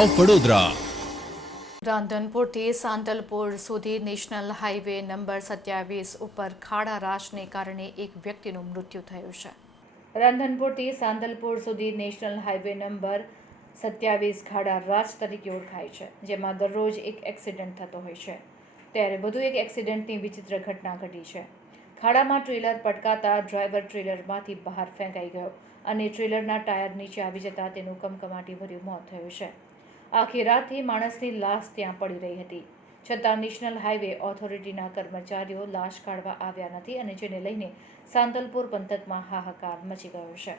Of Vadodara રાંધનપુરથી Santalpur સુધી national highway number સત્યાવીસ ઉપર ખાડા રાશને કારણે એક વ્યક્તિનું મૃત્યુ થયું છે. રાંધનપુરથી સાંતલપુર સુધી નેશનલ હાઈવે નંબર સત્યાવીસ ખાડા રાજ તરીકે ઓળખાય છે, જેમાં દરરોજ એક એક્સિડન્ટ થતો હોય છે. ત્યારે વધુ એક એક્સિડન્ટની વિચિત્ર ઘટના ઘટી છે. ખાડામાં ટ્રેલર પટકાતા ડ્રાઈવર ટ્રેલરમાંથી બહાર ફેંકાઈ ગયો અને ટ્રેલરના ટાયર નીચે આવી જતા તેનું કમકમાટીભર્યું મોત થયું છે. આખી રાતથી માણસની લાશ ત્યાં પડી રહી હતી. છતાં નેશનલ હાઈવે ઓથોરિટીના કર્મચારીઓ લાશ કાઢવા આવ્યા નથી અને જેને લઈને સાંતલપુર પંથકમાં હાહાકાર મચી ગયો છે.